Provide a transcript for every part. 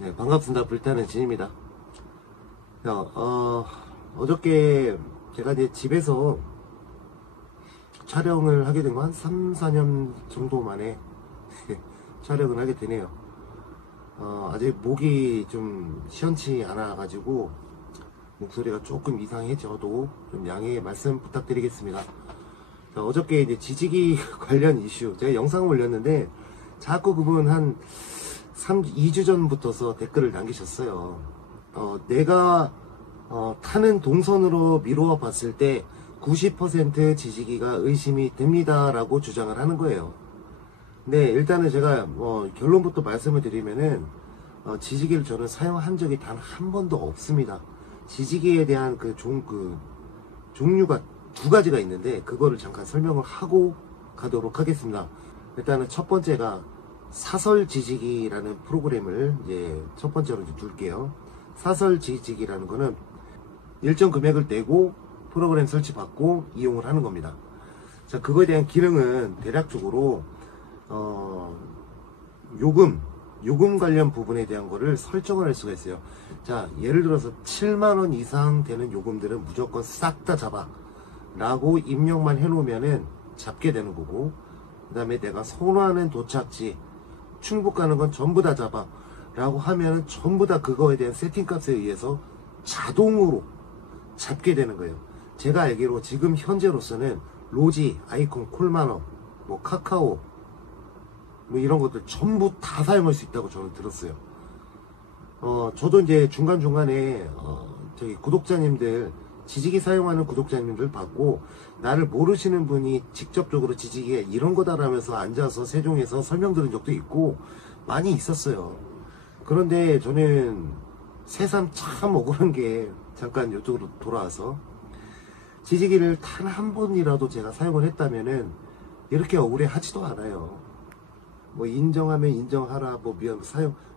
네, 반갑습니다. 불타는 진입니다. 어저께 제가 이제 집에서 촬영을 하게 된 거 한 3, 4년 정도 만에 촬영을 하게 되네요. 아직 목이 좀 시원치 않아 가지고 목소리가 조금 이상해져도 좀 양해 말씀 부탁드리겠습니다. 어저께 이제 지지기 관련 이슈 제가 영상을 올렸는데 자꾸 그분 한 2주 전부터서 댓글을 남기셨어요. 내가 타는 동선으로 미루어 봤을 때 90% 지지기가 의심이 됩니다 라고 주장을 하는 거예요. 근데 일단은 제가 결론부터 말씀을 드리면은 지지기를 저는 사용한 적이 단 한 번도 없습니다. 지지기에 대한 종류가 두 가지가 있는데 그거를 잠깐 설명을 하고 가도록 하겠습니다. 일단은 첫 번째가 사설 지지기라는 프로그램을 이제 첫 번째로 이제 둘게요. 사설 지지기라는 거는 일정 금액을 내고 프로그램 설치 받고 이용을 하는 겁니다. 자, 그거에 대한 기능은 대략적으로 요금 관련 부분에 대한 거를 설정을 할 수가 있어요. 자, 예를 들어서 7만원 이상 되는 요금들은 무조건 싹 다 잡아 라고 입력만 해 놓으면은 잡게 되는 거고, 그 다음에 내가 선호하는 도착지 충북 가는 건 전부 다 잡아 라고 하면은 전부 다 그거에 대한 세팅 값에 의해서 자동으로 잡게 되는 거예요. 제가 알기로 지금 현재로서는 로지, 아이콘, 콜만원, 뭐 카카오 뭐 이런 것들 전부 다 사용할 수 있다고 저는 들었어요. 저도 이제 중간중간에 저기 구독자님들, 지지기 사용하는 구독자님들 받고 나를 모르시는 분이 직접적으로 지지기가 이런 거다라면서 앉아서 세종에서 설명 들은 적도 있고 많이 있었어요. 그런데 저는 새삼 참 억울한 게, 잠깐 이쪽으로 돌아와서 지지기를 단 한 번이라도 제가 사용을 했다면은 이렇게 억울해 하지도 않아요. 뭐 인정하면 인정하라, 뭐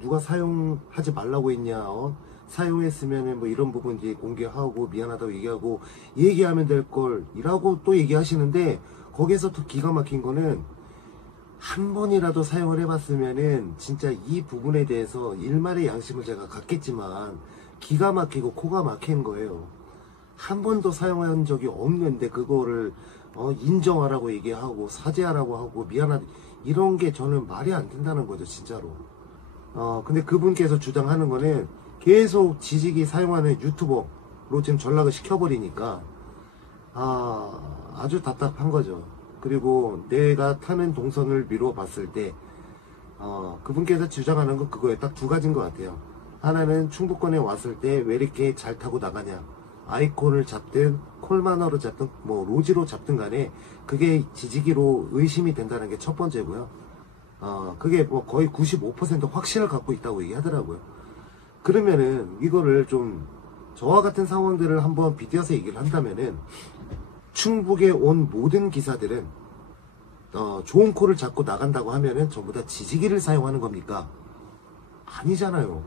누가 사용하지 말라고 했냐, 사용했으면은 뭐 이런 부분 이제 공개하고 미안하다고 얘기하면 될 걸 이라고 또 얘기하시는데, 거기에서 또 기가 막힌 거는 한 번이라도 사용을 해봤으면은 진짜 이 부분에 대해서 일말의 양심을 제가 갖겠지만 기가 막히고 코가 막힌 거예요. 한 번도 사용한 적이 없는데 그거를 인정하라고 얘기하고 사죄하라고 하고 미안하다, 이런 게 저는 말이 안 된다는 거죠, 진짜로. 근데 그분께서 주장하는 거는 계속 지지기 사용하는 유튜버로 지금 전락을 시켜버리니까 아주 답답한 거죠. 그리고 내가 타는 동선을 미루어 봤을 때 그분께서 주장하는 건 그거에 딱 두 가지인 것 같아요. 하나는 충북권에 왔을 때 왜 이렇게 잘 타고 나가냐, 아이콘을 잡든 콜마너로 잡든 뭐 로지로 잡든 간에 그게 지지기로 의심이 된다는 게 첫 번째고요. 그게 뭐 거의 95% 확신을 갖고 있다고 얘기하더라고요. 그러면은 이거를 좀 저와 같은 상황들을 한번 빗대어서 얘기를 한다면은, 충북에 온 모든 기사들은 좋은 콜을 잡고 나간다고 하면은 전부 다 지지기를 사용하는 겁니까? 아니잖아요.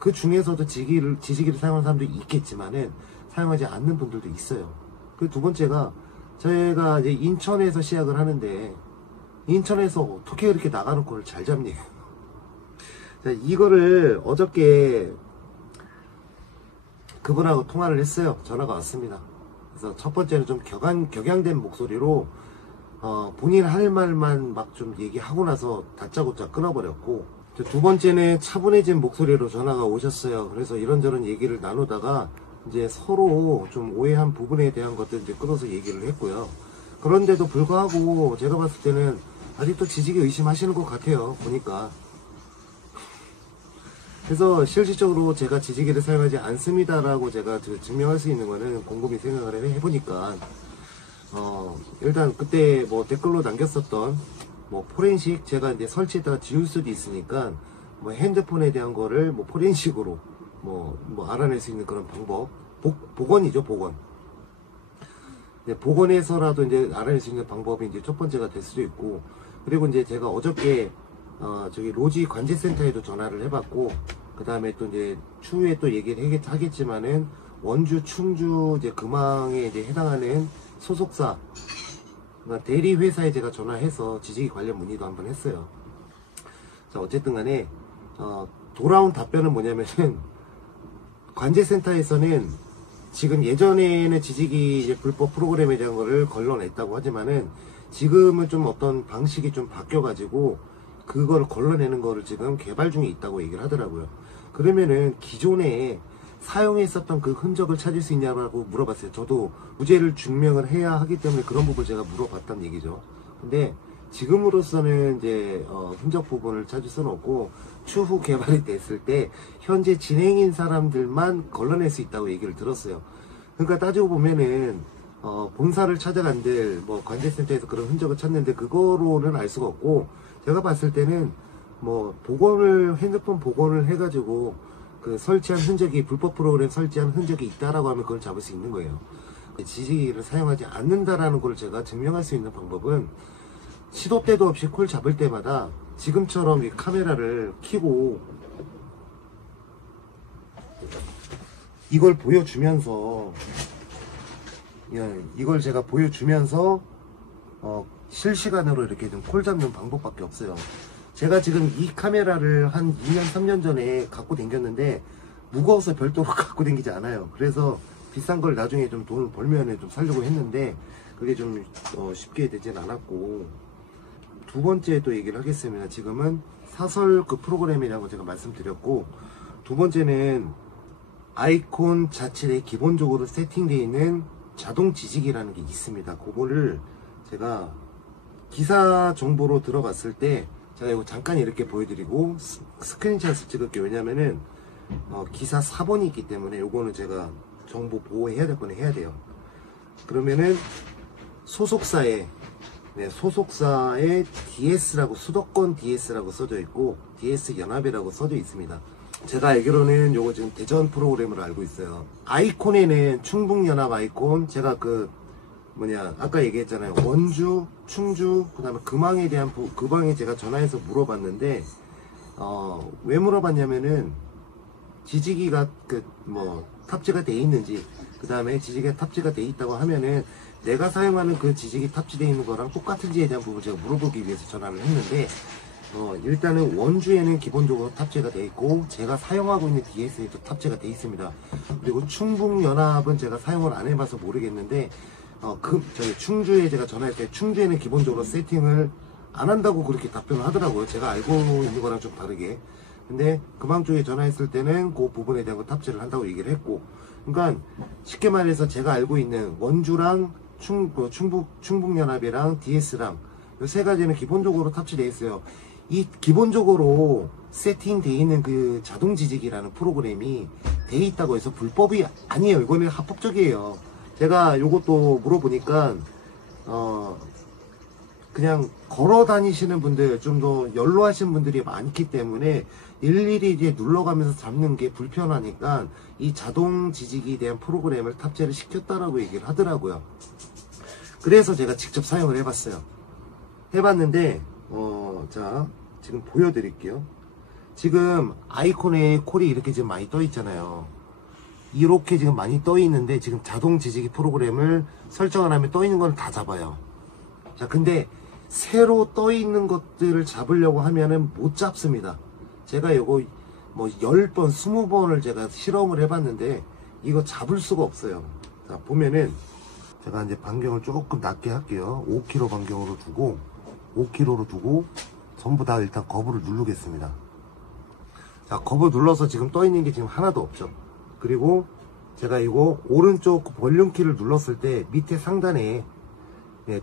그 중에서도 지지기를 사용하는 사람도 있겠지만은 사용하지 않는 분들도 있어요. 그 두 번째가, 제가 이제 인천에서 시작을 하는데 인천에서 어떻게 이렇게 나가는 콜을 잘 잡니? 자, 이거를 어저께 그분하고 통화를 했어요. 전화가 왔습니다. 그래서 첫 번째는 좀 격양된 목소리로 본인 할 말만 막 좀 얘기하고 나서 다짜고짜 끊어버렸고, 두 번째는 차분해진 목소리로 전화가 오셨어요. 그래서 이런저런 얘기를 나누다가 이제 서로 좀 오해한 부분에 대한 것들 이제 끊어서 얘기를 했고요. 그런데도 불구하고 제가 봤을 때는 아직도 지지기 의심하시는 것 같아요, 보니까. 그래서 실질적으로 제가 지지기를 사용하지 않습니다라고 제가 증명할 수 있는 거는 곰곰이 생각을 해보니까 일단 그때 뭐 댓글로 남겼었던 뭐 포렌식, 제가 이제 설치했다가 지울 수도 있으니까 뭐 핸드폰에 대한 거를 뭐 포렌식으로 뭐 알아낼 수 있는 그런 방법, 복원이죠, 복원. 복원해서라도 이제 알아낼 수 있는 방법이 이제 첫 번째가 될 수도 있고, 그리고 이제 제가 어저께 저기 로지 관제센터에도 전화를 해봤고, 그 다음에 또 이제 추후에 또 얘기를 하겠지만은 원주, 충주 이제 금왕에 이제 해당하는 소속사, 그러니까 대리 회사에 제가 전화해서 지지기 관련 문의도 한번 했어요. 자, 어쨌든 간에 돌아온 답변은 뭐냐면은 관제센터에서는 지금 예전에는 지지기 이제 불법 프로그램에 대한 거를 걸러냈다고 하지만은 지금은 좀 어떤 방식이 좀 바뀌어가지고 그걸 걸러내는 거를 지금 개발 중에 있다고 얘기를 하더라고요. 그러면은 기존에 사용했었던 그 흔적을 찾을 수 있냐고 물어봤어요. 저도 무죄를 증명을 해야 하기 때문에 그런 부분을 제가 물어봤단 얘기죠. 근데 지금으로서는 이제 흔적 부분을 찾을 수는 없고 추후 개발이 됐을 때 현재 진행인 사람들만 걸러낼 수 있다고 얘기를 들었어요. 그러니까 따지고 보면은 본사를 찾아간들 뭐 관제센터에서 그런 흔적을 찾는데 그거로는 알 수가 없고, 제가 봤을 때는 뭐 핸드폰 복원을 해가지고 그 설치한 흔적이 불법 프로그램 설치한 흔적이 있다라고 하면 그걸 잡을 수 있는 거예요. 지지기를 사용하지 않는다라는 걸 제가 증명할 수 있는 방법은 시도 때도 없이 콜 잡을 때마다 지금처럼 이 카메라를 켜고 이걸 보여주면서 이걸 제가 보여주면서 실시간으로 이렇게 좀 콜 잡는 방법밖에 없어요. 제가 지금 이 카메라를 한 2년 3년 전에 갖고 댕겼는데 무거워서 별도로 갖고 댕기지 않아요. 그래서 비싼 걸 나중에 좀 돈을 벌면 좀 사려고 했는데 그게 좀 쉽게 되진 않았고, 두 번째 또 얘기를 하겠습니다. 지금은 사설 그 프로그램이라고 제가 말씀드렸고, 두 번째는 아이콘 자체에 기본적으로 세팅되어 있는 자동 지지기라는 게 있습니다. 그거를 제가 기사 정보로 들어갔을 때 제가 이거 잠깐 이렇게 보여드리고 스크린샷을 찍을게요. 왜냐면은 기사 사본이 있기 때문에 요거는 제가 정보 보호해야 될 거는 해야 돼요. 그러면은 소속사에 DS라고 수도권 DS라고 써져 있고 DS 연합이라고 써져 있습니다. 제가 알기로는 요거 지금 대전 프로그램으로 알고 있어요. 아이콘에는 충북연합 아이콘, 제가 아까 얘기했잖아요. 원주, 충주, 그 다음에 금왕에 대한 금왕에 제가 전화해서 물어봤는데 왜 물어봤냐면은 지지기가 탑재가 돼 있는지, 그 다음에 지지기가 탑재가 돼 있다고 하면은 내가 사용하는 그 지지기 탑재되어 있는 거랑 똑같은지에 대한 부분을 제가 물어보기 위해서 전화를 했는데 일단은 원주에는 기본적으로 탑재가 되어 있고 제가 사용하고 있는 DS에도 탑재가 되어 있습니다. 그리고 충북연합은 제가 사용을 안 해봐서 모르겠는데 저희 충주에 제가 전화할 때 충주에는 기본적으로 세팅을 안 한다고 그렇게 답변을 하더라고요. 제가 알고 있는 거랑 좀 다르게. 근데 금왕 쪽에 전화했을 때는 그 부분에 대한 거 탑재를 한다고 얘기를 했고, 그러니까 쉽게 말해서 제가 알고 있는 원주랑 충북연합이랑 DS랑 이 세 가지는 기본적으로 탑재되어 있어요. 이 기본적으로 세팅되어 있는 그 자동 지지기라는 프로그램이 돼 있다고 해서 불법이 아니에요. 이거는 합법적이에요. 제가 요것도 물어보니까 그냥 걸어 다니시는 분들, 좀 더 연로하신 분들이 많기 때문에 일일이 이제 눌러가면서 잡는 게 불편하니까 이 자동 지지기에 대한 프로그램을 탑재를 시켰다라고 얘기를 하더라고요. 그래서 제가 직접 사용을 해봤어요. 해봤는데 자, 지금 보여드릴게요. 지금 아이콘에 콜이 이렇게 지금 많이 떠 있잖아요. 이렇게 지금 많이 떠 있는데 지금 자동 지지기 프로그램을 설정을 하면 떠 있는 건 다 잡아요. 자, 근데 새로 떠 있는 것들을 잡으려고 하면은 못 잡습니다. 제가 이거 뭐 10번, 20번을 제가 실험을 해봤는데 이거 잡을 수가 없어요. 자, 보면은 제가 이제 반경을 조금 낮게 할게요. 5km 반경으로 두고 5km로 두고 전부 다 일단 거부를 누르겠습니다. 자, 거부 눌러서 지금 떠 있는 게 지금 하나도 없죠. 그리고 제가 이거 오른쪽 볼륨 키를 눌렀을 때 밑에 상단에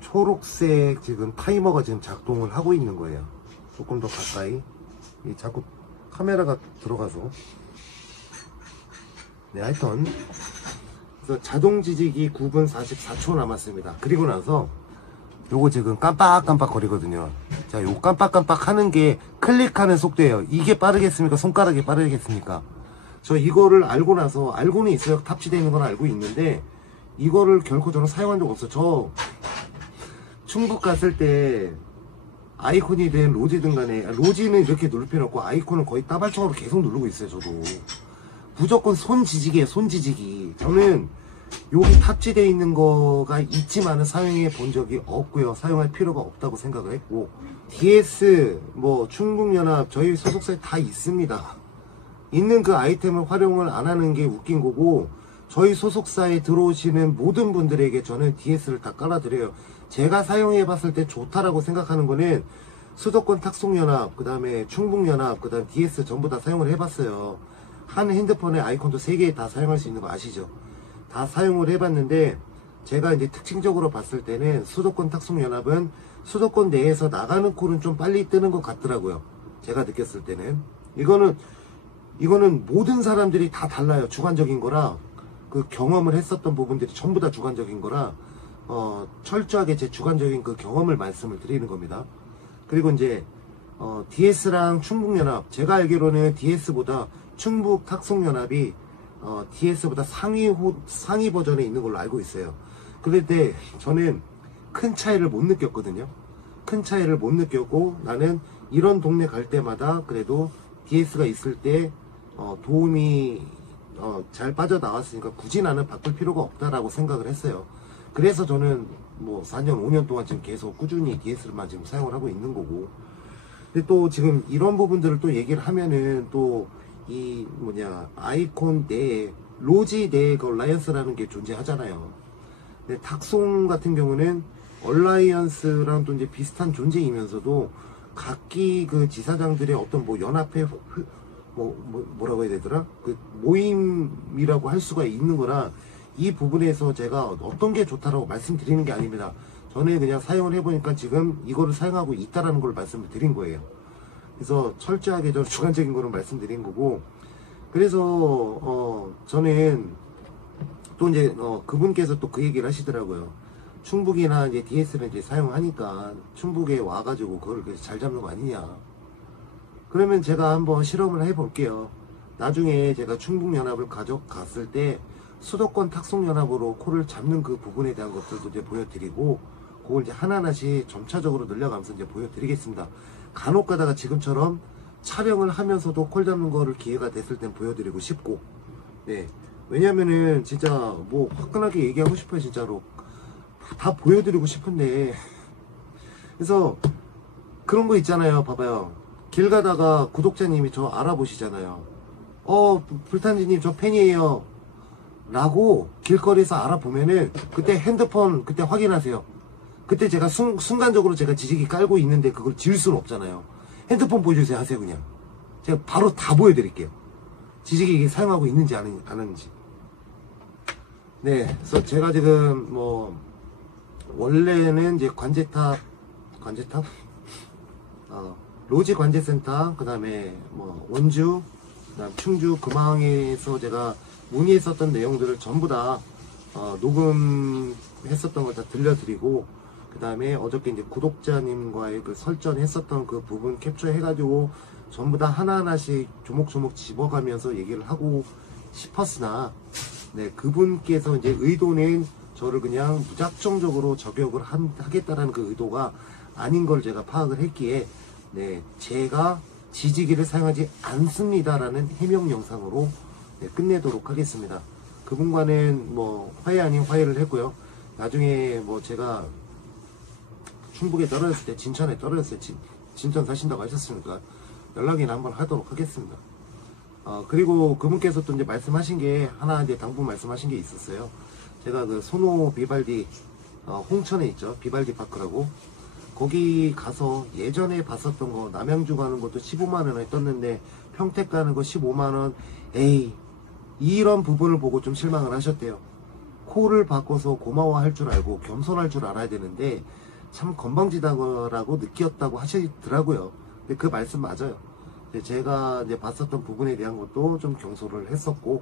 초록색 지금 타이머가 지금 작동을 하고 있는 거예요. 조금 더 가까이. 자꾸 카메라가 들어가서. 하여튼 그래서 자동 지지기 9분 44초 남았습니다. 그리고 나서 요거 지금 깜빡깜빡 거리거든요. 자, 요거 깜빡깜빡 하는 게 클릭하는 속도예요. 이게 빠르겠습니까? 손가락이 빠르겠습니까? 저 이거를 알고 나서, 알고는 있어요. 탑재되어 있는 건 알고 있는데 이거를 결코 저는 사용한 적 없어요. 저 충북 갔을 때 아이콘이 된 로지든 간에, 로지는 이렇게 누를 필요 없고 아이콘은 거의 따발총으로 계속 누르고 있어요. 저도 무조건 손지지기예요. 손지지기. 저는 여기 탑재되어 있는 거가 있지만은 사용해 본 적이 없고요. 사용할 필요가 없다고 생각을 했고, DS 뭐 충북연합 저희 소속사에 다 있습니다. 있는 그 아이템을 활용을 안 하는 게 웃긴 거고, 저희 소속사에 들어오시는 모든 분들에게 저는 DS를 다 깔아드려요. 제가 사용해 봤을 때 좋다라고 생각하는 거는 수도권 탁송연합, 그 다음에 충북연합, 그 다음 DS 전부 다 사용을 해봤어요. 한 핸드폰에 아이콘도 3개 다 사용할 수 있는 거 아시죠? 다 사용을 해봤는데, 제가 이제 특징적으로 봤을 때는 수도권 탁송연합은 수도권 내에서 나가는 콜은 좀 빨리 뜨는 것 같더라고요. 제가 느꼈을 때는. 이거는 모든 사람들이 다 달라요. 주관적인 거라, 그 경험을 했었던 부분들이 전부 다 주관적인 거라, 철저하게 제 주관적인 그 경험을 말씀을 드리는 겁니다. 그리고 이제, DS랑 충북연합, 제가 알기로는 DS보다 충북 탁송연합이, DS보다 상위 버전에 있는 걸로 알고 있어요. 그런데 저는 큰 차이를 못 느꼈거든요. 큰 차이를 못 느꼈고, 나는 이런 동네 갈 때마다 그래도 DS가 있을 때 도움이 잘 빠져나왔으니까 굳이 나는 바꿀 필요가 없다라고 생각을 했어요. 그래서 저는 뭐 4년 5년 동안 지금 계속 꾸준히 DS만 지금 사용을 하고 있는 거고. 근데 또 지금 이런 부분들을 또 얘기를 하면은 또 이 아이콘 내에 로지 내에 그 얼라이언스라는 게 존재하잖아요. 근데 탁송 같은 경우는 얼라이언스랑 또 이제 비슷한 존재이면서도 각기 그 지사장들의 어떤 뭐 연합회 뭐라고 해야 되더라? 그 모임이라고 할 수가 있는 거라, 이 부분에서 제가 어떤 게 좋다라고 말씀드리는 게 아닙니다. 저는 그냥 사용을 해보니까 지금 이거를 사용하고 있다라는 걸 말씀을 드린 거예요. 그래서 철저하게 저는 주관적인 거를 말씀드린 거고, 그래서 저는 또 이제 그분께서 또 그 얘기를 하시더라고요. 충북이나 이제 DS를 이제 사용하니까 충북에 와가지고 그걸 잘 잡는 거 아니냐. 그러면 제가 한번 실험을 해볼게요. 나중에 제가 충북연합을 가져갔을 때 수도권 탁송연합으로 콜을 잡는 그 부분에 대한 것들도 이제 보여드리고, 그걸 이제 하나하나씩 점차적으로 늘려가면서 이제 보여드리겠습니다. 간혹 가다가 지금처럼 촬영을 하면서도 콜 잡는 거를 기회가 됐을 땐 보여드리고 싶고, 네. 왜냐면은 진짜 뭐 화끈하게 얘기하고 싶어요. 진짜로 다 보여드리고 싶은데. 그래서 그런 거 있잖아요. 봐봐요. 길 가다가 구독자님이 저 알아보시잖아요. 불탄지님 저 팬이에요 라고 길거리에서 알아보면은 그때 핸드폰 그때 확인하세요. 그때 제가 순간적으로 제가 지지기 깔고 있는데 그걸 지울 수는 없잖아요. 핸드폰 보여주세요 하세요. 그냥 제가 바로 다 보여드릴게요. 지지기 사용하고 있는지 안 하는지. 네, 그래서 제가 지금 뭐 원래는 이제 관제탑 로지 관제센터, 그 다음에 뭐 원주, 그다음 충주, 금왕에서 제가 문의했었던 내용들을 전부 다 녹음했었던 걸 다 들려드리고, 그 다음에 어저께 이제 구독자님과의 그 설전했었던 그 부분 캡처해가지고 전부 다 하나하나씩 조목조목 집어가면서 얘기를 하고 싶었으나, 네, 그분께서 이제 의도는 저를 그냥 무작정적으로 저격을 하겠다라는 그 의도가 아닌 걸 제가 파악을 했기에, 네, 제가 지지기를 사용하지 않습니다라는 해명 영상으로 네, 끝내도록 하겠습니다. 그분과는 뭐 화해 아닌 화해를 했고요. 나중에 뭐 제가 충북에 떨어졌을 때, 진천에 떨어졌을 때, 진천 사신다고 하셨으니까 연락이나 한번 하도록 하겠습니다. 그리고 그분께서 또 이제 말씀하신 게 하나, 이제 당분 말씀하신 게 있었어요. 제가 그 소노 비발디, 홍천에 있죠. 비발디 파크라고. 거기 가서 예전에 봤었던 거, 남양주 가는 것도 15만원에 떴는데 평택 가는 거 15만원. 에이, 이런 부분을 보고 좀 실망을 하셨대요. 콜을 바꿔서 고마워할 줄 알고 겸손할 줄 알아야 되는데 참 건방지다고 느꼈다고 하시더라고요. 근데 그 말씀 맞아요. 제가 이제 봤었던 부분에 대한 것도 좀 경솔을 했었고,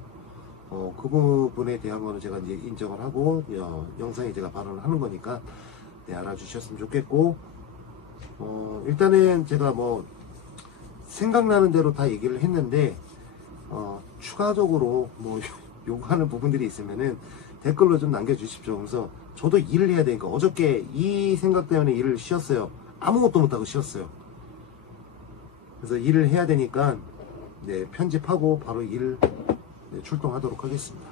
그 부분에 대한 거는 제가 이제 인정을 하고 영상에 제가 발언을 하는 거니까 네, 알아주셨으면 좋겠고, 일단은 제가 뭐 생각나는 대로 다 얘기를 했는데, 추가적으로 뭐 요구하는 부분들이 있으면은 댓글로 좀 남겨주십시오. 그래서 저도 일을 해야 되니까 어저께 이 생각 때문에 일을 쉬었어요. 아무것도 못하고 쉬었어요. 그래서 일을 해야 되니까 네, 편집하고 바로 일을 네, 출동하도록 하겠습니다.